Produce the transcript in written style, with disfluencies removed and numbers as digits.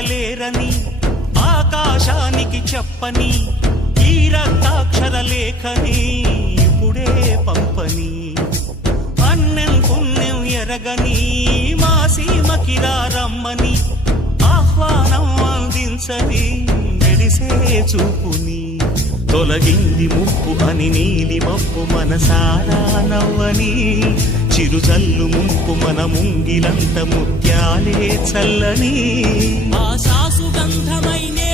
అడగలేరని ఆకాశానికి చెప్పని ఈ రక్తాక్షర లేఖని ఇప్పుడే పంపని అన్నం పుణ్యం ఎరగని మా సీమకిరా రమ్మని ఆహ్వానం అందించని మెడిసే చూపుని తొలగింది ముప్పు అని నీలి మప్పు మనసారా నవ్వని చిరుజల్లు ముంపు మన ముంగిలంత ముత్యాలే చల్లని ఆశా సుగంధమైనే